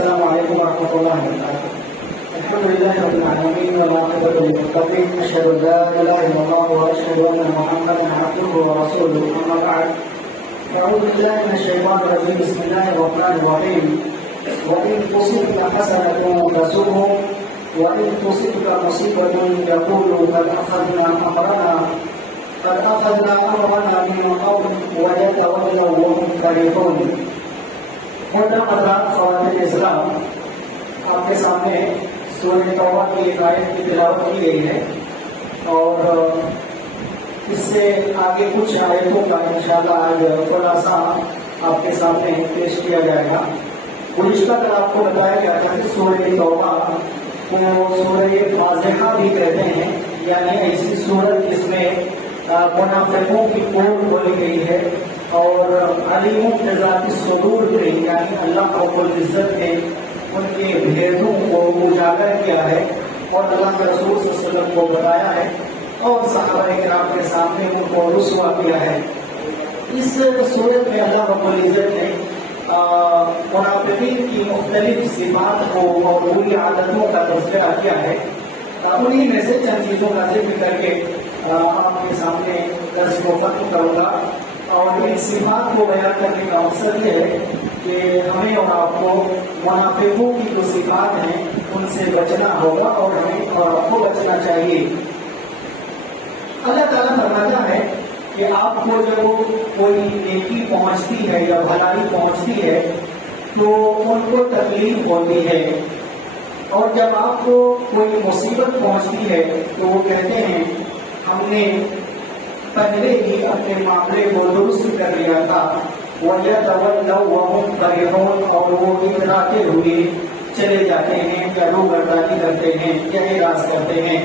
السلام علیکم ورحمۃ اللہ وبرکاتہ. الحمد للہ رب العالمین والعاقبۃ للمتقین اشهد ان لا اله الا اللہ واشهد ان محمدا عبده ورسوله اما بعد اعوذ باللہ من الشیطان الرجیم بسم اللہ الرحمن الرحیم. وإن تصبك حسنة تسؤهم وإن تصبك مصیبة يقولوا قد أخذنا أمرنا من قبل ويتولوا وهم فرحون. محترم حضرات، خواتین اسلام، آپ کے سامنے سورہ توبہ کی ایک آیت کی تلاوت کی گئی ہے اور اس سے آگے کچھ آیتوں کا انشاءاللہ آج خلاصہ آپ کے سامنے پیش کیا جائے گا. گزشتہ کل آپ کو بتایا گیا تھا کہ سورہ توبہ کو سورہ فاضحہ بھی کہتے ہیں، یعنی ایسی سورت جس میں منافقوں کی پول کھولی گئی ہے اور علیم بذات الصدور کے، یعنی اللہ رب العزت نے ان کے بھیدوں کو اجاگر کیا ہے اور اللہ کے رسول صلی اللہ علیہ وسلم کو بتایا ہے اور صحابہ کرام کے سامنے ان کو رسوا کیا ہے. اس صورت میں اللہ رب العزت نے منافقین کی مختلف صفات کو اور بری عادتوں کا تذکرہ کیا ہے. انہی میں سے چند چیزوں کا ذکر کر کے آپ کے سامنے درس کو ختم کروں گا اور ان صفات کو بیان کرنے کا مقصد یہ ہے کہ ہمیں اور آپ کو منافقوں کی جو صفات ہیں ان سے بچنا ہوگا اور ہمیں اور آپ کو بچنا چاہیے. اللہ تعالیٰ فرماتا ہے کہ آپ کو جب کوئی نیکی پہنچتی ہے یا بھلائی پہنچتی ہے تو ان کو تکلیف ہوتی ہے، اور جب آپ کو کوئی مصیبت پہنچتی ہے تو وہ کہتے ہیں ہم نے پہلے ہی اپنے معاملے کو درست کر لیا تھا. وَيَتَوَلَّوْا وَهُمْ فَرِحُونَ، اور وہ اتراتے ہوئے چلے جاتے ہیں یا روگردانی کرتے ہیں یا اعراض کرتے ہیں.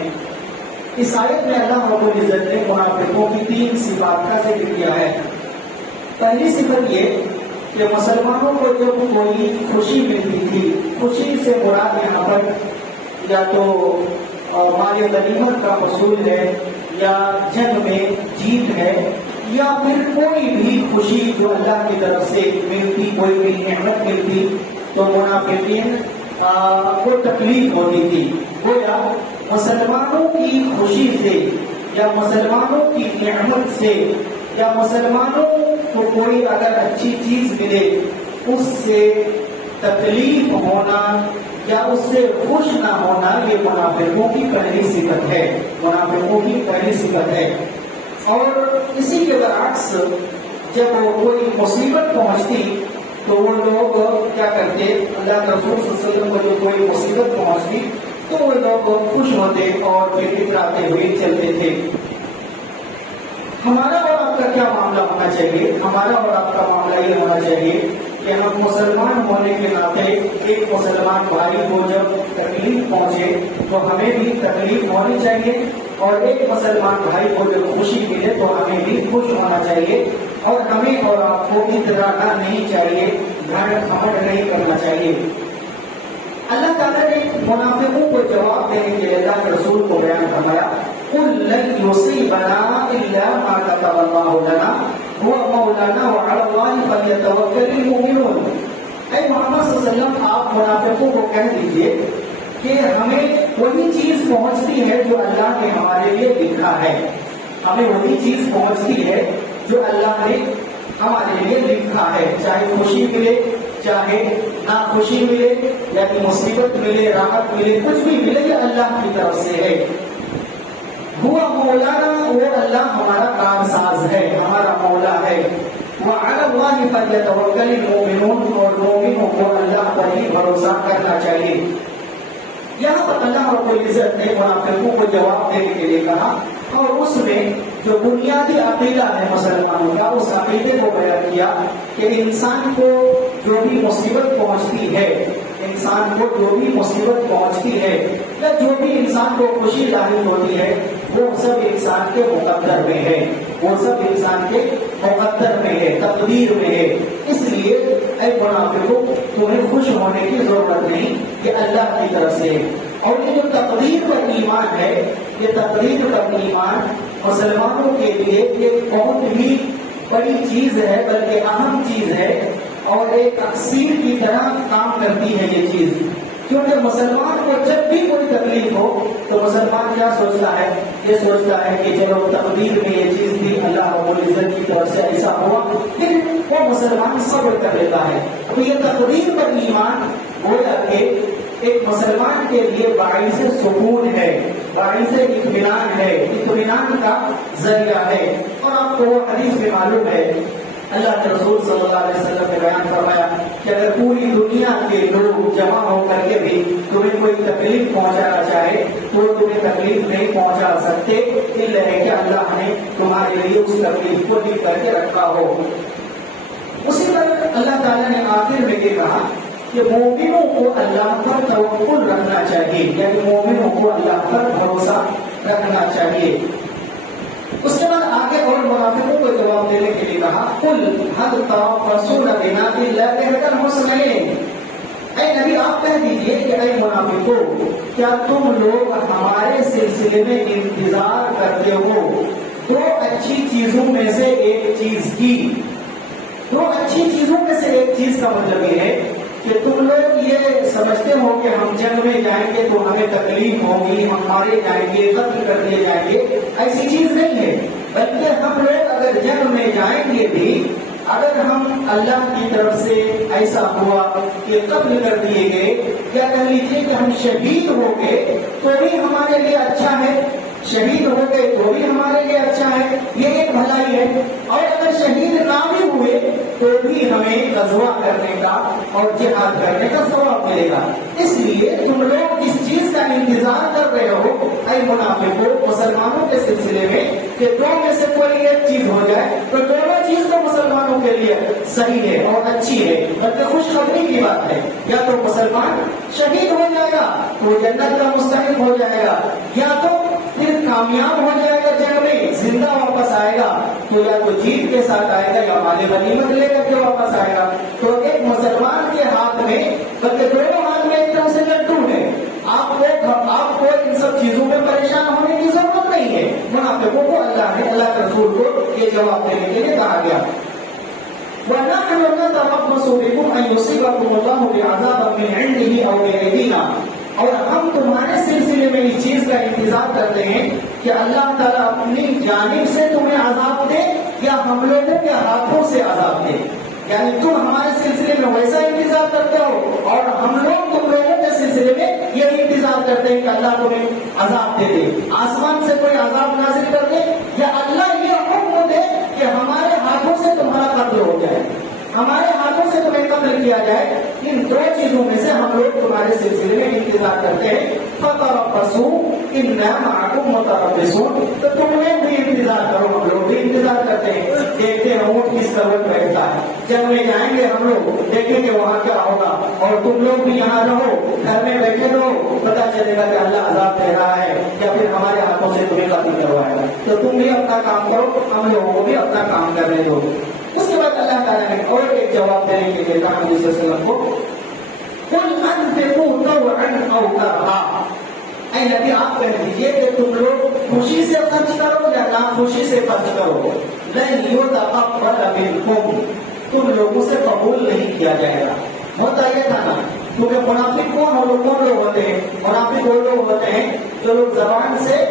اس آیت میں اللہ رب العزت نے منافقوں کی 3 صفات کا ذکر کیا ہے. پہلی صفت یہ کہ مسلمانوں کو جب کوئی خوشی ملتی تھی، خوشی سے مراد یہاں پر یا تو مال غنیمت کا حصول ہے یا جنگ میں جیت ہے یا پھر کوئی بھی خوشی جو اللہ کی طرف سے ملتی، کوئی بھی نعمت ملتی تو منافقین کو تکلیف ہوتی تھی. گویا مسلمانوں کی خوشی سے یا مسلمانوں کی نعمت سے یا مسلمانوں کو کوئی اگر اچھی چیز ملے اس سے تکلیف ہونا یا اس سے خوش نہ ہونا، یہ منافقوں کی پہلی صفت ہے. منافقوں کی پہلی صفت ہے. اور اسی کے برعکس جب کوئی مصیبت پہنچتی تو وہ لوگ کیا کرتے، اللہ کے رسول صلی اللہ علیہ وسلم کو جو کوئی مصیبت پہنچتی تو وہ لوگ خوش ہوتے اور پھر اتراتے ہوئے چلتے تھے. ہمارا اور آپ کا کیا معاملہ ہونا چاہیے؟ ہمارا اور آپ کا معاملہ یہ ہونا چاہیے کہ ہم مسلمان ہونے کے ناطے ایک مسلمان بھائی کو جب تکلیف پہنچے تو ہمیں بھی تکلیف ہونی چاہیے، اور ایک مسلمان بھائی کو جب خوشی ملے تو ہمیں بھی خوش ہونا چاہیے، اور ہمیں اور آپ کو اترانا نہیں چاہیے، گھمنڈ نہیں کرنا چاہیے. اللہ تعالیٰ نے منافقوں کو جواب دینے کے لیے اللہ کے رسول کو بیان فرمایا قُلْ لَنْ يُصِيبَنَا إِلَّا مَا كَتَبَ اللَّهُ لَنَا هُوَ مَوْلَانَا وَعَلَى اللَّهِ فَلْيَتَوَكَّلِ الْمُؤْمِنُونَ. اے محمد صلی اللہ علیہ وسلم، آپ منافقوں کو کہہ دیجئے کہ ہمیں وہی چیز پہنچتی ہے جو اللہ نے ہمارے لیے لکھا ہے. ہمیں وہی چیز پہنچتی ہے جو اللہ نے ہمارے لیے لکھا ہے، چاہے خوشی ملے چاہے نہ خوشی ملے یا کہ مصیبت ملے راحت ملے، کچھ بھی ملے یہ اللہ کی طرف سے ہے. ہوا مولانا، وہ اللہ ہمارا کارساز ہے، ہمارا مولا ہے. وعلی اللہ فلیتوکل المؤمنون، اور مومنوں کو اللہ پر ہی بھروسہ کرنا چاہیے. یہاں پر اللہ رب العزت نے منافقوں کو جواب دینے کے لیے کہا اور اس میں جو بنیادی عقیدہ ہے مسلمانوں کا اس عقیدے کو بیان کیا کہ انسان کو جو بھی مصیبت پہنچتی ہے، انسان کو جو بھی مصیبت پہنچتی ہے یا جو بھی انسان کو خوشی لاحق ہوتی ہے وہ سب انسان کے مقدر میں ہے، وہ سب انسان کے مقدر میں ہے، تقدیر میں ہے. اس لیے اے منافقوں، تمہیں خوش ہونے کی ضرورت نہیں، یہ اللہ کی طرف سے. اور یہ جو تقدیر کا ایمان ہے، یہ تقدیر کا ایمان مسلمانوں کے لیے ایک بہت ہی بڑی چیز ہے، بلکہ اہم چیز ہے اور ایک اکسیر کی طرح کام کرتی ہے یہ چیز. کیونکہ مسلمان کو جب بھی کوئی تکلیف ہو تو مسلمان کیا سوچتا ہے؟ یہ سوچتا ہے کہ چلو تقدیر میں یہ چیز بھی اللہ رب العزت کی طرف سے ایسا ہوا، لیکن وہ مسلمان صبر کر لیتا ہے. تو یہ تقدیر پر ایمان گویا کہ ایک مسلمان کے لیے باعث سکون ہے، باعث اطمینان ہے، اطمینان کا ذریعہ ہے. اور آپ کو وہ حدیث میں معلوم ہے، اللہ کے رسول صلی اللہ علیہ وسلم نے بیان فرمایا کہ اگر پوری دنیا کے لوگ جمع ہو کر کے بھی تمہیں کوئی تکلیف پہنچانا چاہے تو تمہیں تکلیف نہیں پہنچا سکتے، الا ہے کہ اللہ نے تمہارے لیے اس تکلیف کو لکھ کر کے رکھا ہو. اسی طرح اللہ تعالیٰ نے آخر میں یہ کہا کہ مومنوں کو اللہ پر توکل رکھنا چاہیے، یعنی مومنوں کو اللہ پر بھروسہ رکھنا چاہیے. اس کے بعد آگے اور منافقوں کو جواب دینے کے لیے کہا قل هل تربصون بنا الا احدى الحسنيين. اے نبی آپ کہہ دیجئے کہ اے منافقوں، کیا تم لوگ ہمارے سلسلے میں انتظار کرتے ہو دو اچھی چیزوں میں سے ایک چیز کی؟ دو اچھی چیزوں میں سے ایک چیز کا مطلب یہ ہے کہ تم لوگ یہ سمجھتے ہو کہ ہم جنگ میں جائیں گے تو ہمیں تکلیف ہوگی، ہم مارے جائیں گے، قتل کر دیے جائیں گے. ایسی چیز نہیں ہے، بلکہ ہم لوگ اگر جنگ میں جائیں گے بھی، اگر ہم اللہ کی طرف سے ایسا ہوا کہ قتل کر دیے گئے یا کہہ لیجیے کہ ہم شہید ہو گئے تو بھی ہمارے لیے اچھا ہے، شہید ہو گئے تو بھی ہمارے لیے اچھا ہے، یہ ایک بھلائی ہے. اور اگر شہید نہ بھی ہوئے تو بھی ہمیں غزوہ کرنے کا اور جہاد کرنے کا ثواب ملے گا. اس لیے تم لوگ اس چیز کا انتظار کر رہے ہو اے منافقوں مسلمانوں کے سلسلے میں کہ دو میں سے کوئی ایک چیز ہو جائے تو دونوں چیز تو مسلمانوں کے لیے صحیح ہے اور اچھی ہے، بلکہ خوشخبری کی بات ہے. یا تو مسلمان شہید ہو جائے گا تو جنت کا مستحق ہو جائے گا، یا تو پھر کامیاب ہو جائے گا جنگ میں، زندہ واپس آئے گا تو یا تو جیت کے ساتھ آئے گا یا مال غنیمت لے کر کے واپس آئے گا. تو ایک مسلمان کے ہاتھ میں، بلکہ دونوں ہاتھ میں ایک طرح سے لڈو ہے. آپ کو ان سب چیزوں میں پریشان ہونے کی ضرورت نہیں ہے. منافقوں کو اللہ نے، اللہ کے رسول کو یہ جواب دینے کے لیے کہا گیا وَنَحْنُ نَتَرَبَّصُ بِكُمْ أَن يُصِيبَكُمُ اللَّهُ بِعَذَابٍ مِّنْ عِندِهِ أَوْ بِأَيْدِينَا. اور ہم تمہارے سلسلے میں اس چیز کا انتظار کرتے ہیں کہ اللہ تعالیٰ اپنی جانب سے تمہیں عذاب دے یا ہم لوگوں کے ہاتھوں سے عذاب دے. یعنی تم ہمارے سلسلے میں ویسا انتظار کرتے ہو اور ہم لوگ تم لوگوں کے سلسلے میں یہ انتظار کرتے ہیں کہ اللہ تمہیں عذاب دے دے، آسمان سے کوئی عذاب نازل کر دے، یا اللہ یہ حکم دے کہ ہمارے ہاتھوں سے تمہارا قتل ہو جائے، ہمارے ہاتھوں سے تمہیں قتل کیا جائے. ان دو چیزوں میں سے ہم لوگ تمہارے سلسلے میں انتظار کرتے ہیں. فَتَرَبَّصُوا إِنَّا مَعَكُمْ مُتَرَبِّصُونَ. تو تم لوگ بھی انتظار کرو، ہم لوگ بھی انتظار کرتے ہیں. دیکھتے ہیں اونٹ کس کروٹ بیٹھتا ہے، جب میں جائیں گے ہم لوگ دیکھیں گے وہاں کیا ہوگا، اور تم لوگ بھی یہاں رہو، گھر میں بیٹھے رہو، پتا چلے گا کہ اللہ عذاب دے رہا ہے یا پھر ہمارے ہاتھوں سے تمہیں قتل کروائے گا. تو تم بھی اپنا کام کرو، ہم لوگوں کو بھی اپنا کام کرنے دو. اس کے بعد اللہ تعالیٰ نے اور ایک جواب دینے کے لیے کہا نبی صلی اللہ علیہ وسلم کو قُلْ أَنفِقُوا طَوْعًا أَوْ كَرْهًا. اے نبی آپ کہہ دیجیے کہ تم لوگ خوشی سے خرچ کرو یا ناخوشی سے خرچ کرو، لَن يُتَقَبَّلَ مِنكُمْ. تم لوگوں سے قبول نہیں کیا جائے گا. ہوتا یہ تھا نا، کیونکہ منافق کون لوگ ہوتے ہیں؟ منافق وہ لوگ ہوتے ہیں جو لوگ زبان سے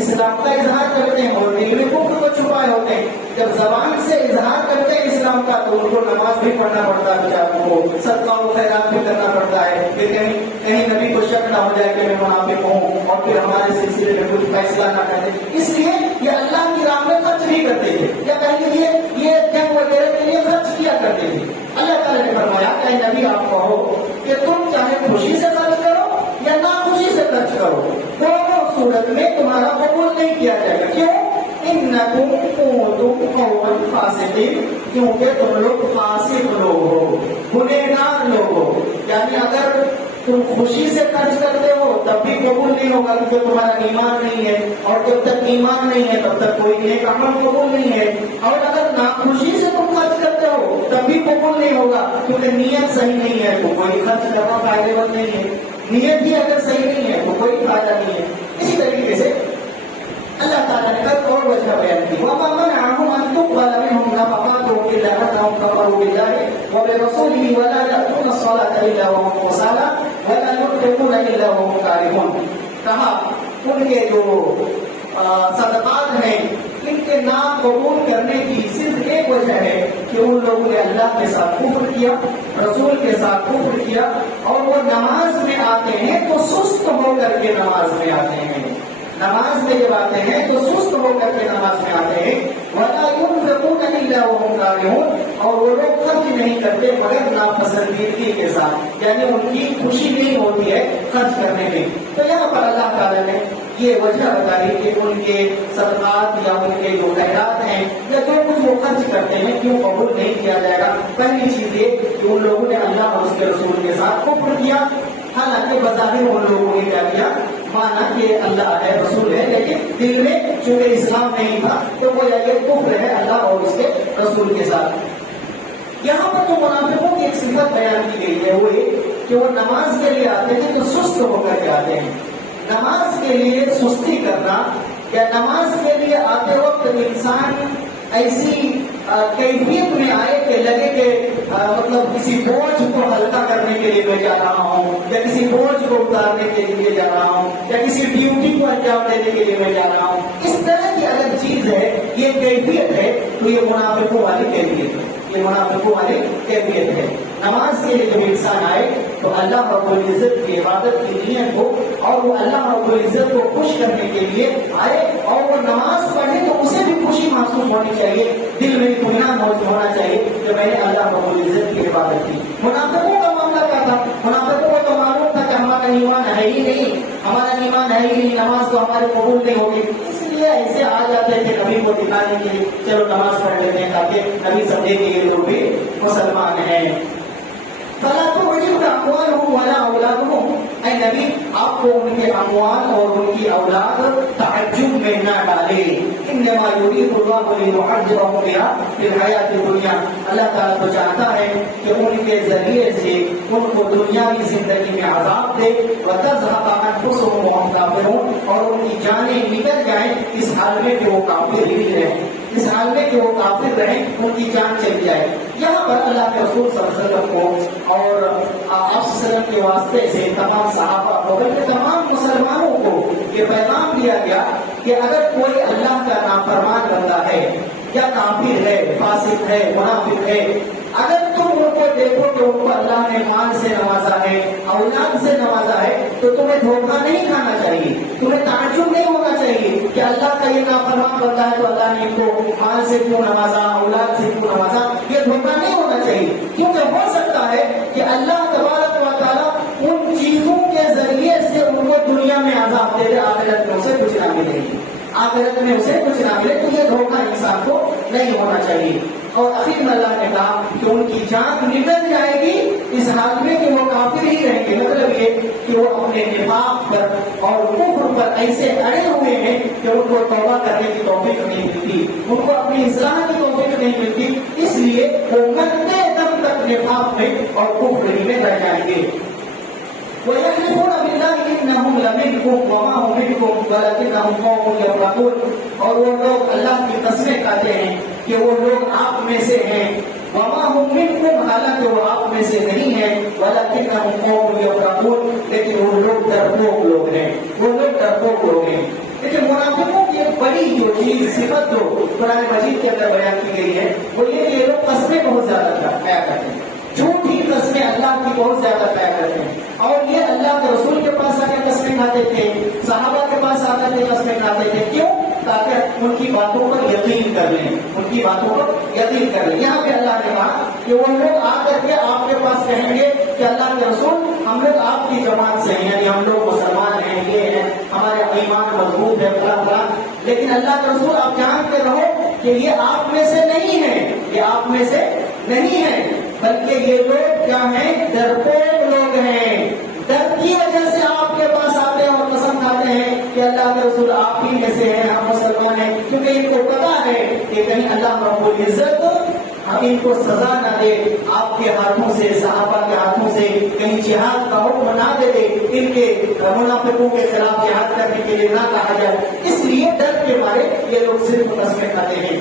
اسلام کا اظہار کرتے ہیں اور دل میں کفر کو چھپائے ہوتے ہیں. جب زبان سے اظہار کرتے ہیں اسلام کا تو ان کو نماز بھی پڑھنا پڑتا ہے، بیچاروں کو صدقہ و خیرات بھی کرنا پڑتا ہے کہ کہیں نبی کو شک نہ ہو جائے کہ میں منافق ہوں اور پھر ہمارے سلسلے میں کچھ فیصلہ نہ کرے. اس لیے یہ اللہ کی راہ میں خرچ نہیں کرتے تھے، یا کہہ لیجیے یہ جنگ وغیرہ کے لیے خرچ کیا کرتے تھے. اللہ تعالیٰ نے فرمایا کہ نبی آپ کہو کہ تم چاہے خوشی سے خرچ کرو یا ناخوشی سے خرچ کرو، دونوں صورت میں تمہارا قبول نہیں کیا جائے گا. کیوں؟ انکم کنتم قوما فاسقین. کیونکہ تم لوگ فاسق لوگ ہو، گنہگار لوگ ہو. یعنی اگر تم خوشی سے خرچ کرتے ہو تب بھی قبول نہیں ہوگا کیونکہ تمہارا ایمان نہیں ہے، اور جب تک ایمان نہیں ہے تب تک کوئی نیک عمل قبول نہیں ہے. اور اگر ناخوشی سے تم خرچ کرتے ہو تب بھی قبول نہیں ہوگا کیونکہ نیت صحیح نہیں ہے تو کوئی خرچ کرنا فائدے مند نہیں ہے. نیت بھی اگر صحیح نہیں ہے تو کوئی فائدہ نہیں ہے. اسی طریقے سے اللہ تعالیٰ نے ایک اور وجہ بیان کی وَمَا مَنَعَهُمْ أَن تُقْبَلَ مِنْهُمْ نَفَقَاتُهُمْ إِلَّا أَنَّهُمْ كَفَرُوا بِاللَّهِ لرسوله ولا يأتون الصلاة إلا وهم كسالى ولا ينفقون إلا وهم كارهون. کہا ان کے جو صدقات ہیں ان کے نام قبول کرنے کی صرف ایک وجہ ہے کہ ان لوگوں نے اللہ کے ساتھ کفر کیا، رسول کے ساتھ کفر کیا، اور وہ نماز میں آتے ہیں تو سست ہو کر کے نماز میں آتے ہیں. نماز میں جب آتے ہیں تو سست ہو کر کے نماز میں آتے ہیں. وَلَا يُنْفِقُونَ إِلَّا وَهُمْ كَارِهُونَ، اور وہ لوگ خرچ نہیں کرتے مگر ناپسندیدگی کے ساتھ، یعنی ان کی خوشی نہیں ہوتی ہے خرچ کرنے میں. تو یہاں پر اللہ تعالیٰ نے یہ وجہ بتائی کہ ان کے صدقات یا ان کے جو خیرات ہیں یا جو کچھ وہ خرچ کرتے ہیں کیوں قبول نہیں کیا جائے گا. پہلی چیز یہ کہ ان لوگوں نے اللہ اور اس کے رسول کے ساتھ کفر کیا. حالانکہ بظاہر ان لوگوں نے کیا کیا، مانا کہ اللہ ہے رسول ہے، لیکن دل میں چونکہ اسلام نہیں تھا تو وہ یہ کفر ہے اللہ اور اس کے رسول کے ساتھ. یہاں پر جو منافقوں کی ایک صفت بیان کی گئی ہے وہ یہ کہ وہ نماز کے لیے آتے ہیں تو سست ہو کر کے آتے ہیں. نماز کے لیے سستی کرنا یا نماز کے لیے آتے وقت انسان ایسی کیفیت میں آئے کہ لگے کہ مطلب کسی بوجھ کو ہلکا کرنے کے لیے میں جا رہا ہوں، یا کسی بوجھ کو اتارنے کے لیے جا رہا ہوں، یا کسی ڈیوٹی کو انجام دینے کے لیے میں جا رہا ہوں. اس طرح کی اگر چیز ہے، یہ کیفیت ہے، تو یہ منافقوں والی کیفیت ہے. یہ منافقوں والی کیفیت ہے. نماز کے لیے جب انسان آئے تو اللہ رب العزت کی عبادت کی نیت ہو اور وہ اللہ رب العزت کو خوش کرنے کے لیے آئے اور وہ نماز پڑھے تو اسے بھی خوشی محسوس ہونی چاہیے، دل میں اطمینان ہونا چاہیے کہ میں نے اللہ رب العزت کی عبادت کی. منافقوں کا معاملہ کیا تھا؟ منافقوں کو تو معلوم تھا کہ ہمارا ایمان ہے ہی نہیں، ہمارا ایمان ہے ہی نہیں، نماز تو ہمارے قبول نہیں ہوگی. اس لیے ایسے آ جاتے تھے نبی کو دکھانے کے لیے، چلو نماز پڑھ لیتے ہیں تاکہ نبی سمجھے کہ یہ لوگ بھی مسلمان ہیں. فَلَا تُعْجِبْكَ أَمْوَالُهُمْ وَلَا أَوْلَادُهُمْ، اے نبی آپ کو ان کے اموال اور ان کی اولاد تعجب میں نہ ڈالے. انما يريد الله ليعذبهم بها في الحياة الدنيا، اللہ تعالیٰ تو چاہتا ہے کہ ان کے ذریعے سے ان کو دنیاوی زندگی میں عذاب دے. وَتَذْهَبَ أَنفُسُهُمْ وَهُمْ كَافِرُونَ، اور ان کی جانیں نکل جائیں اس حال میں کہ وہ کافر ہی رہیں، اس حال میں کہ وہ کافر رہیں، ان کی جان چلی جائے. یہاں پر اللہ کے رسول صلی اللہ علیہ وسلم کو اور آپ صلی اللہ علیہ وسلم کے واسطے سے تمام صحابہ کو بلکہ تمام مسلمانوں کو یہ پیغام دیا گیا کہ اگر کوئی اللہ کا نافرمان بندہ ہے یا کافر ہے، فاسق ہے، منافق ہے، اگر تم ان کو دیکھو کہ ان کو اللہ نے مال سے نوازا ہے، اولاد سے نوازا ہے، تو تمہیں دھوکہ نہیں کھانا چاہیے، تمہیں تعجب نہیں ہونا چاہیے کہ اللہ کا یہ نافرمان بندہ ہے تو اللہ نے ان کو مال سے کیوں نوازا، اولاد سے کیوں نوازا. یہ دھوکہ نہیں ہونا چاہیے، کیونکہ ہو سکتا ہے کہ اللہ تبارک و تعالیٰ ان چیزوں کے ذریعے سے ان کو دنیا میں عذاب دے دے، آخرت میں اسے کچھ نہ ملے گی، آخرت میں اسے کچھ نہ ملے. تو یہ دھوکہ انسان کو نہیں ہونا چاہیے. اور آخر میں اللہ نے کہا کہ ان کی جان نکل جائے گی اس حال میں کہ وہ کافر ہی رہیں گے. مطلب یہ کہ وہ اپنے نفاق پر اور کفر پر ایسے اڑے ہوئے ہیں کہ ان کو توبہ کرنے کی توفیق نہیں ملتی، ان کو اپنی اصلاح کی توفیق نہیں ملتی، اس لیے وہ مرتے دم تک نفاق میں اور کفر میں رہ جائیں گے. وَيَحْلِفُونَ بِاللَّهِ إِنَّهُمْ لَمِنْكُمْ وَمَا هُمْ مِنْكُمْ وَلَكِنَّهُمْ قَوْمٌ يَفْرَقُونَ، اور وہ لوگ اللہ کی قسمیں کھاتے ہیں کہ وہ لوگ آپ میں سے ہیں. وَمَا هُمْ مِنْكُمْ، حالانکہ وہ آپ میں سے نہیں ہیں. وَلَكِنَّهُمْ قَوْمٌ يَفْرَقُونَ، لیکن وہ لوگ ڈرپوک لوگ ہیں، وہ لوگ ڈرپوک لوگ ہیں. لیکن منافقوں کی ایک بڑی جو چیز صفت جو قرآن مجید کے اندر بیان کی گئی ہے وہ یہ کہ یہ لوگ قسمیں بہت زیادہ کھایا کرتے ہیں، جھوٹی قسمیں اللہ کی بہت زیادہ کھایا کرتے ہیں. اور یہ اللہ کے رسول کے پاس آ کے قسمیں کھاتے تھے، صحابہ کے پاس آ کر کے قسمیں کھاتے تھے. کیوں؟ تاکہ ان کی باتوں پر یقین کر لیں، ان کی باتوں پر یقین کر لیں. یہاں پہ اللہ نے کہا کہ وہ لوگ آ کر کے آپ کے پاس کہیں گے کہ اللہ کے رسول ہم لوگ آپ کی جماعت سے ہیں، یعنی ہم لوگ مسلمان ہیں، یہ ہیں، ہمارا ایمان مضبوط ہے، فلاں فلاں. لیکن اللہ کے رسول آپ جانتے رہو کہ یہ آپ میں سے نہیں ہے، یہ آپ میں سے نہیں ہے، بلکہ یہ لوگ کیا ہیں؟ ڈرپوک لوگ ہیں. ڈر کی وجہ سے آپ کے پاس آتے ہیں اور قسم کھاتے ہیں کہ اللہ کے رسول آپ ہی میں سے ہیں، ہم مسلمان ہیں. کیونکہ ان کو پتا ہے کہ کہیں اللہ رب العزت ہم ان کو سزا نہ دے، آپ کے ہاتھوں سے، صحابہ کے ہاتھوں سے کہیں جہاد کا حکم نہ دے دے، ان کے منافقوں کے خلاف جہاد کرنے کے لیے نہ کہا جائے. اس لیے ڈر کے مارے یہ لوگ صرف قسمیں کھاتے ہیں.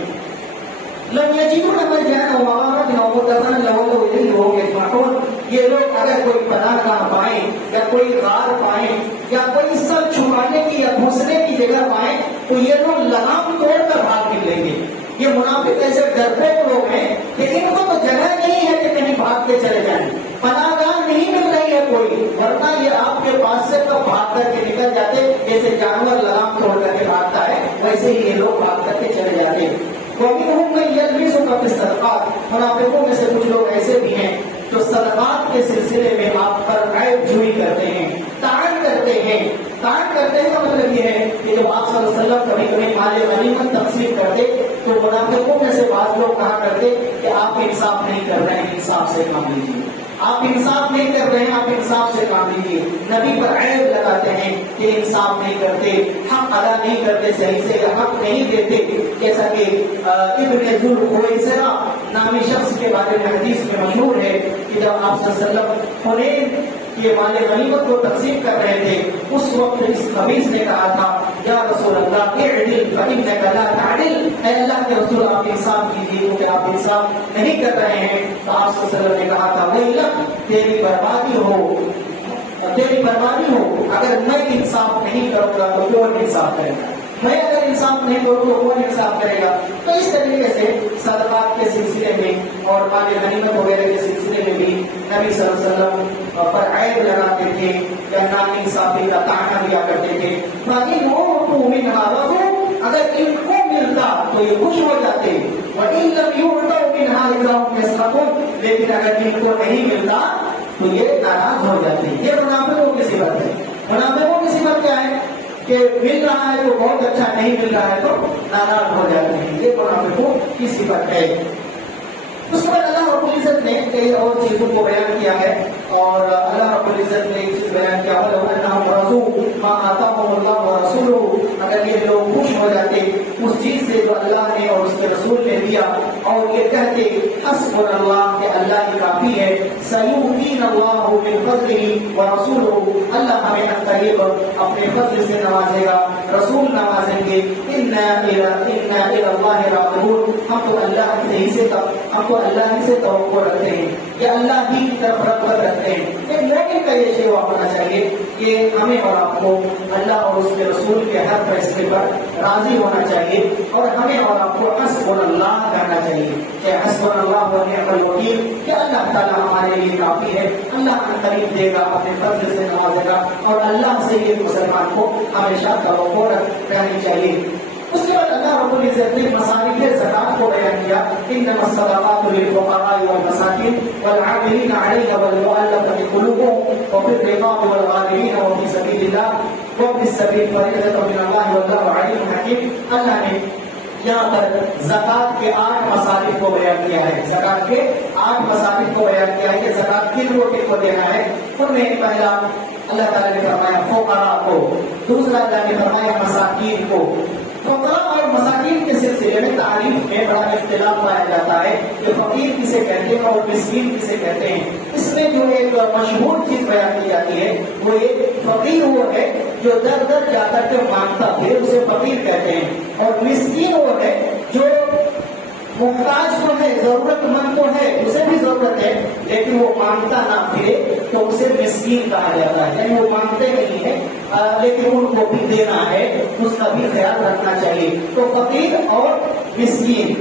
لم يجدوا ملجأ ومغارات ومدخلا لولوا إليه وهم يجمعون. یہ لوگ اگر کوئی پناہ گاہ پائیں یا کوئی غار پائیں یا کوئی سر چھپانے کی یا گھسنے کی جگہ پائیں تو یہ لوگ لگام توڑ کر بھاگ نکلیں گے. یہ منافق ایسے ڈرتے لوگ ہیں کہ ان کو تو جگہ نہیں ہے کہ کہیں بھاگ کے چلے جائیں, پناہ گاہ نہیں مل رہی ہے کوئی, ورنہ یہ آپ کے پاس سے تو بھاگ کر کے نکل جاتے. جیسے جانور لگام توڑ کر کے بھاگتا ہے ویسے ہی یہ لوگ بھاگ کر کے چلے جاتے. وَمِنْهُمْ مَنْ يَلْمِزُكَ فِي الصَّدَقَاتِ, منافقوں میں سے کچھ لوگ ایسے بھی ہیں جو صدقات کے سلسلے میں آپ پر عیب جوئی کرتے ہیں, طعن کرتے ہیں. طعن کرتے ہیں کا مطلب یہ ہے کہ جب آپ صلی اللہ علیہ وسلم کبھی کبھی مال غنیمت تقسیم کرتے تو منافقوں میں سے بعض لوگ کہا کرتے کہ آپ انصاف نہیں کر رہے ہیں, انصاف سے کام لیجیے, آپ انصاف نہیں کر رہے ہیں, آپ انصاف سے کام لیجیے. نبی پر عیب لگاتے ہیں کہ انصاف نہیں کرتے, حق ادا نہیں کرتے صحیح سے, حق نہیں دیتے. جیسا کہ ابن ذوالخویسرہ نامی شخص کے بارے میں حدیث میں مشہور ہے کہ جب آپ صلی اللہ علیہ وسلم حنین یہ مال غنیمت کو تقسیم کر رہے تھے, اس وقت اس خبیث نے کہا تھا یا رسول اللہ اعدل فإنک لا تعدل, اے اللہ کے رسول آپ انصاف کیجیے کیونکہ آپ انصاف نہیں کر رہے ہیں. تو آپ صلی اللہ علیہ وسلم نے کہا تھا ویلک, تیری بربادی ہو, تیری بربادی ہو, اگر میں انصاف نہیں کروں گا تو کون انصاف کرے گا, میں اگر انصاف نہیں کروں تو کون انصاف کرے گا. تو اس طریقے سے صدقات کے سلسلے میں اور مال غنیمت وغیرہ کے سلسلے میں بھی نبی صلی اللہ علیہ وسلم پر عیب لگاتے تھے یا ناانصافی کا طعنہ دیا کرتے تھے. باقی وہ منہا رضوا, اگر ان کو ملتا تو یہ خوش ہو جاتے, وَإِن لَّمْ يُعْطَوْا مِنْهَا إِذَا هُمْ يَسْخَطُونَ, لیکن اگر ان کو نہیں ملتا تو یہ ناراض ہو جاتے ہیں. یہ منافقوں کی صفت ہے. منافقوں کی صفت کیا ہے کہ مل رہا ہے تو بہت اچھا, نہیں مل رہا ہے تو ناراض ہو جاتے ہیں. یہ منافقوں کی صفت ہے. اس کے بعد اللہ رب العزت نے کئی اور چیزوں کو بیان کیا ہے, اور اللہ رب العزت نے ایک چیز بیان کیا مَا آتَاهُمُ اللَّهُ وَرَسُولُهُ, اگر یہ لوگ خوش ہو جاتے اس چیز سے جو اللہ نے اور اس کے رسول نے دیا, اور یہ کہتے حسبنا اللہ, کہ اللہ ہی کافی ہے, سَيُؤْتِينَ اللَّهُ مِنْ فَضْلِهِ وَرَسُولُهُ, اللہ ہمیں قریب اپنے فضل سے نوازے گا, رسول نوازیں گے. إِنَّا إِلَى اللَّهِ رَاغِبُونَ, ہم تو اللہ ہی سے توقع رکھتے ہیں, یا اللہ ہی کی طرف رغبت رکھتے ہیں. ایک مومن کا یہ شیوا ہونا چاہیے کہ ہمیں اور آپ کو اللہ اور اس کے رسول کے ہر فیصلے پر راضی ہونا چاہیے, اور ہمیں اور آپ کو حسبنا اللہ کہنا چاہیے کہ حسبنا اللہ ونعم الوکیل, کہ اللہ تعالیٰ ہمارے لیے کافی ہے, اللہ ہم قریب دے گا, اپنے فضل سے نوازے گا, اور اللہ سے یہ مسلمان کو ہمیشہ توقع رہنی چاہیے. اس کے بعد اللہ رب العزت نے مصارف زکات کو بیان کیا, انما الصدقات للفقراء والمساکین والعاملین علیها والمؤلفة قلوبهم وفي الرقاب والغارمین وفي سبیل اللہ وفي السبیل فریضة من اللہ واللہ علیم حکیم. اللہ نے یہاں پر زکات کے 8 مصارف کو بیان کیا ہے, زکات کے 8 مصارف کو بیان کیا ہے کہ زکات کن لوگوں کو دینا ہے. ان میں پہلا اللہ تعالیٰ نے فرمایا فقراء کو, دوسرا اللہ نے فرمایا مساکین کو. فقراء اور مساکین کے سلسلے میں تعریف میں بڑا اختلاف پایا جاتا ہے کہ فقیر کسے کہتے ہیں اور مسکین کسے کہتے ہیں. اس میں جو ایک مشہور چیز بیان کی جاتی ہے وہ یہ فقیر وہ ہے جو در در جا کر کے مانگتا پھر اسے فقیر کہتے ہیں, اور مسکین وہ ہے جو محتاج تو ہے, ضرورت مند تو ہے, اسے بھی ضرورت ہے لیکن وہ مانگتا نہ پھرے تو اسے مسکین کہا جاتا ہے. یعنی وہ مانگتے نہیں ہیں لیکن ان کو بھی دینا ہے, اس کا بھی خیال رکھنا چاہیے. تو فقیر اور مسکین.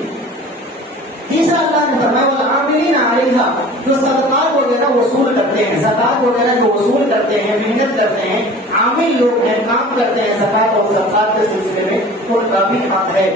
تیسرا اللہ نے فرمایا والعاملین علیہا, جو صدقات وغیرہ وصول کرتے ہیں, زکات وغیرہ جو وصول کرتے ہیں, محنت کرتے ہیں, عامل لوگ ہیں, کام کرتے ہیں زکات اور صدقات کے سلسلے میں, ان کا بھی حق ہے.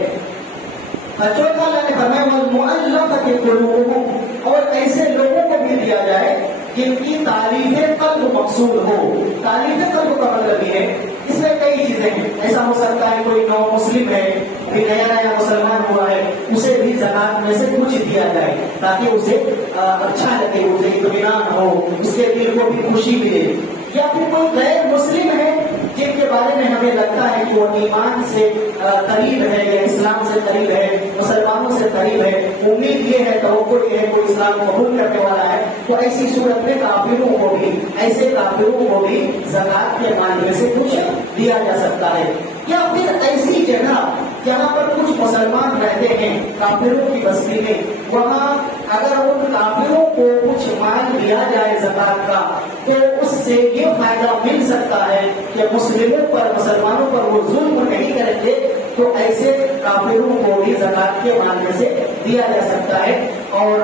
چوتھا اللہ نے فرمایا والمؤلفة قلوبهم, اور ایسے لوگوں کو بھی دیا جائے جن کی تعریف قلب مقصود ہو. تعریف قلب کا مطلب یہ ہے, اس میں کئی چیزیں ہیں. ایسا ہو سکتا ہے کوئی نو مسلم ہے, ابھی نیا نیا مسلمان ہوا ہے, اسے بھی زکات میں سے کچھ دیا جائے تاکہ اسے اچھا لگے, اسے اطمینان ہو, اس کے دل کو بھی خوشی ملے. یا پھر کوئی غیر مسلم ہے جن کے بارے میں ہمیں لگتا ہے کہ وہ ایمان سے قریب ہے یا اسلام سے قریب ہے, مسلمانوں سے قریب ہے, امید یہ ہے, توقع یہ ہے کوئی اسلام قبول کرنے والا ہے, تو ایسی صورت میں کافروں کو بھی, ایسے کافروں کو بھی زکات کے مال میں سے کچھ دیا جا سکتا ہے. یا پھر ایسی جگہ جہاں پر کچھ مسلمان رہتے ہیں کافروں کی بستی میں، وہاں اگر ان کافروں کو کچھ مال دیا جائے زکات کا تو اس سے یہ فائدہ مل سکتا ہے کہ مسلموں پر مسلمانوں پر وہ ظلم نہیں کریں گے، تو ایسے کافروں کو بھی زکات کے مال میں سے دیا جا سکتا ہے۔ اور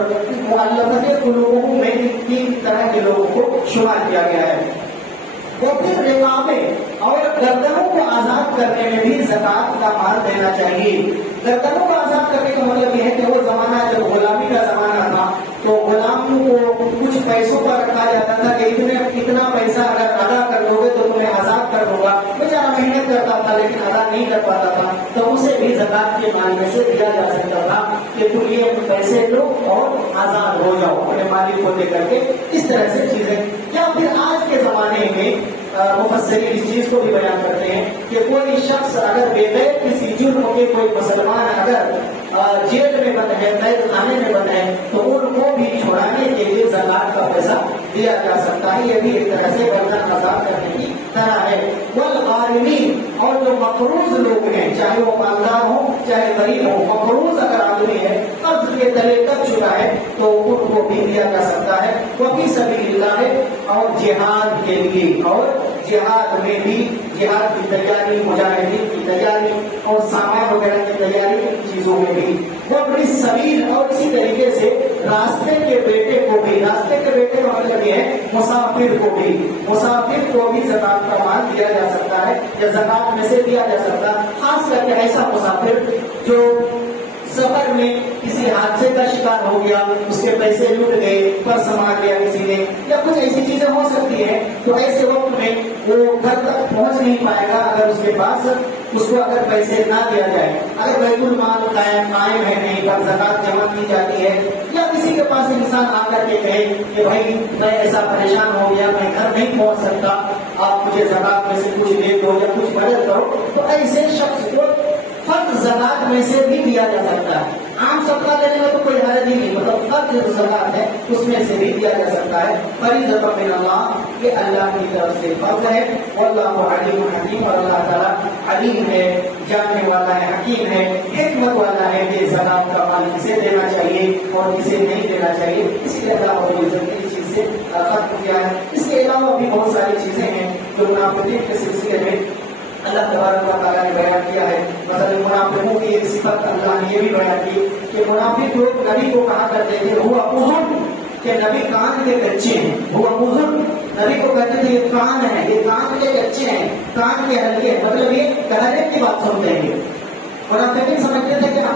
مؤلفۃ قلوبہم میں 3 طرح کے لوگوں کو شمار کیا گیا ہے۔ وہ پھر رقابیں اور گردنوں کو آزاد کرنے میں بھی زکات کا مال دینا چاہیے۔ گردنوں کو آزاد کرنے کا مطلب یہ ہے کہ وہ زمانہ جب غلامی کا زمانہ تھا تو غلام کو کچھ پیسوں پر رکھا جاتا تھا کہ اتنا پیسہ اگر ادا کر دو گے تو تمہیں آزاد کر دوں گا، بیچارہ محنت کرتا تھا لیکن ادا نہیں کر پاتا تھا، تو اسے بھی زکات کے مال میں سے دیا جا سکتا تھا کہ تم یہ پیسے لو اور آزاد ہو جاؤ اپنے مالک کو دے کر کے۔ اس طرح سے چیزیں، یا پھر آج کے زمانے میں مفسرین اس چیز کو بھی بیان کرتے ہیں کہ کوئی شخص اگر بغیر کسی جرم کے کوئی مسلمان اگر جیل میں بند ہے، قید خانے میں بند ہے، تو ان کو بھی چھڑانے کے لیے زکات کا پیسہ دیا جا سکتا ہے۔ یہ بھی ایک طرح سے گردن آزاد کرنے کی طرح ہے۔ والغارمین، اور جو مقروض لوگ ہیں، چاہے وہ مالدار ہوں چاہے غریب ہوں، مقروض اگر آدمی ہے، قرض کے تلے کر چکا ہے، تو ان کو بھی دیا جا سکتا ہے۔ وفی سبیل اللہ، اور جہاد کے لیے، اور جہاد میں بھی جہاد کی تیاری، مجاہدین کی تیاری اور سامان وغیرہ کی تیاری، ان چیزوں میں بھی۔ وہ اپنی سبیل، اور اسی طریقے سے راستے کے بیٹے کو بھی، راستے کے بیٹے کا مطلب یہ ہے مسافر کو بھی، مسافر کو بھی زکات کا مال دیا جا سکتا ہے یا زکات میں سے دیا جا سکتا ہے۔ خاص کر کے ایسا مسافر جو سفر میں کسی حادثے کا شکار ہو گیا، اس کے پیسے لٹ گئے، پرس مار لیا کسی نے، یا کچھ ایسی چیزیں ہو سکتی ہیں، تو ایسے وقت میں وہ گھر تک پہنچ نہیں پائے گا اگر اس کے پاس اس کو اگر پیسے نہ دیا جائے۔ اگر بیت المال قائم ہے نہیں پر زکات جمع کی جاتی ہے، یا کسی کے پاس انسان آ کر کے کہے کہ بھائی میں ایسا پریشان ہو گیا، میں گھر نہیں پہنچ سکتا، آپ مجھے زکات میں سے کچھ دے دو یا کچھ مدد کرو، تو ایسے شخص کو فرض زکات میں سے بھی دیا جا سکتا ہے۔ عام صدقہ لینے میں تو کوئی حرج ہی نہیں، مطلب فرض جو زکات ہے اس میں سے بھی دیا جا سکتا ہے۔ فریضۃ من اللہ، یہ اللہ کی طرف سے فرض ہے۔ واللہ علیم حکیم، اور اللہ تعالیٰ علیم ہے، جاننے والا ہے، حکیم ہے، حکمت والا ہے کہ زکات کا مال کسے دینا چاہیے اور کسے نہیں دینا چاہیے۔ اس لیے اللہ رب العزت نے اس چیز سے ختم کیا ہے۔ اس کے علاوہ بھی بہت ساری چیزیں ہیں جو منافقین کے سلسلے میں اللہ تبارک و تعالیٰ نے بیان کیا ہے۔ مثلا منافقوں کی ایک صفت اللہ نے یہ بھی بیان کی کہ منافق لوگ نبی کو کہا کرتے تھے ہوا اذن، کہ نبی کان کے کچے ہیں، ہوا اذن، نبی کو کہتے تھے یہ کان ہے، یہ کان کے کچے ہیں، کان کے ہلکے ہیں، مطلب یہ ہر ایک کی بات سنتے ہیں۔ منافقین سمجھتے تھے کہ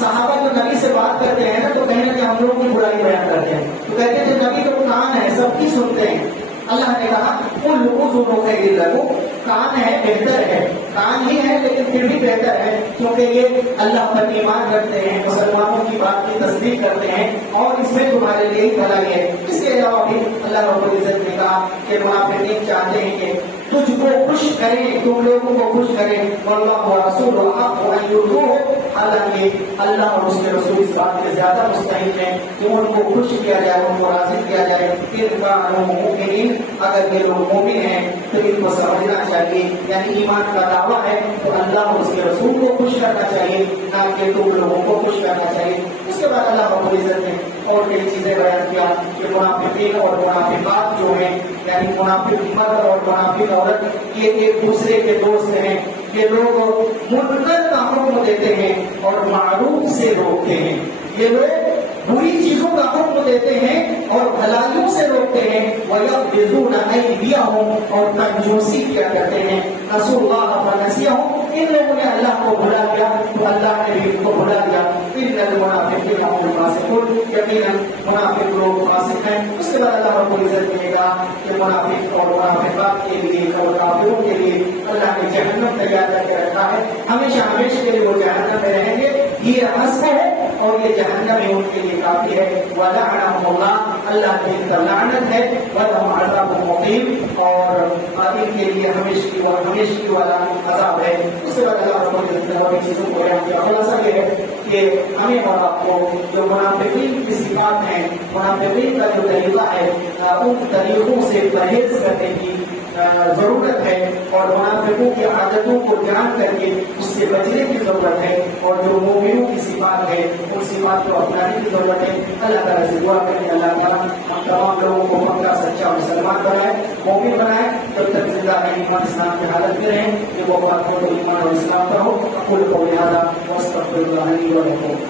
صحابہ جو نبی سے بات کرتے ہیں نا تو کہیں نہ کہ ہم لوگوں کی برائی بیان کرتے ہیں، تو کہتے تھے نبی تو کان ہے، سب کی سنتے ہیں۔ اللہ نے کہا ان لوگوں دونوں خیر لگو، کان ہے بہتر ہے، کان ہی ہے لیکن پھر بھی بہتر ہے، کیونکہ یہ اللہ پر ایمان رکھتے ہیں، مسلمانوں کی بات کی تصدیق کرتے ہیں، اور اس میں تمہارے لیے ہی بھلائی ہے۔ اس کے علاوہ بھی اللہ رب العزت نے کہا کہ منافقین چاہتے ہیں کہ تجھ کو خوش کریں، تم لوگوں کو خوش کریں، واللہ ورسولہ احق ان یرضوہ، حالانکہ اللہ اور اس کے رسول اس بات کے زیادہ مستحق ہیں کہ ان کو خوش کیا جائے، ان کو راضی کیا جائے۔ ان کانوا مؤمنین، اگر یہ لوگ مومن ہیں تو ان کو سمجھنا چاہیے، یعنی ایمان کا دعویٰ ہے تو اللہ اور اس کے رسول کو خوش کرنا چاہیے، نہ کہ تم لوگوں کو خوش کرنا چاہیے۔ اس کے بعد اللہ رب العزت نے اور کئی چیزیں بیان کیا کہ منافقین اور منافقات جو ہیں، یعنی منافق مرد اور منافق عورت، یہ ایک دوسرے کے دوست ہیں۔ یہ لوگ منکر کا حکم دیتے ہیں اور معروف سے روکتے ہیں، یہ لوگ بری چیزوں کا حکم دیتے ہیں اور بھلائیوں سے روکتے ہیں۔ وَيَقْبِضُونَ أَيْدِيَهُمْ، اور کنجوسی کیا کرتے ہیں۔ نسوا اللہ فنسیہم، ان لوگوں نے اللہ کو بھلا دیا تو اللہ نے بھی ان کو بھلا دیا۔ ان المنافقین هم الفاسقون، یقیناً منافق لوگ فاسق ہیں۔ اس کے بعد اللہ رب العزت نے کہا کہ منافق اور منافقات کے لیے اور کافروں کے لیے اللہ نے جہنم تیار کر کے رکھا ہے، ہمیشہ ہمیشہ کے لیے وہ جہنم میں رہیں گے۔ یہ حسب ہے اور یہ جہنم میں ان کے لیے کافی ہے۔ وَلَعْنَهُمُ اللَّهُ، اللہ کی ان پر لعنت ہے۔ وَلَهُمْ عَذَابٌ مُقِيمٌ، اور ان کے لیے ہمیشگی والا عذاب ہے۔ اس کے بعد اللہ رب العزت نے اور چیزوں کو بیان کیا۔ خلاصہ یہ ہے کہ ہمیں اور آپ کو جو منافقین کی صفات ہیں، منافقین کا جو طریقہ ہے، ان طریقوں سے پرہیز کرنے کی ضرورت ہے اور منافقوں کی عادتوں کو جان کر کے اس سے بچنے کی ضرورت ہے اور جو مومنوں کی صفات ہے ان صفات کو اپنانے کی ضرورت ہے. اللہ تعالیٰ سے دعا کریں اللہ تعالیٰ ہم تمام لوگوں کو پکا سچا مسلمان بنائے, مومن بنائے, جب تک زندہ ہے ایمان اسلام کی حالت میں رہیں کہ وہ بات کو ایمان اور اسلام پر ہو. اقول قولی ھذا واستغفر اللہ لی ولکم.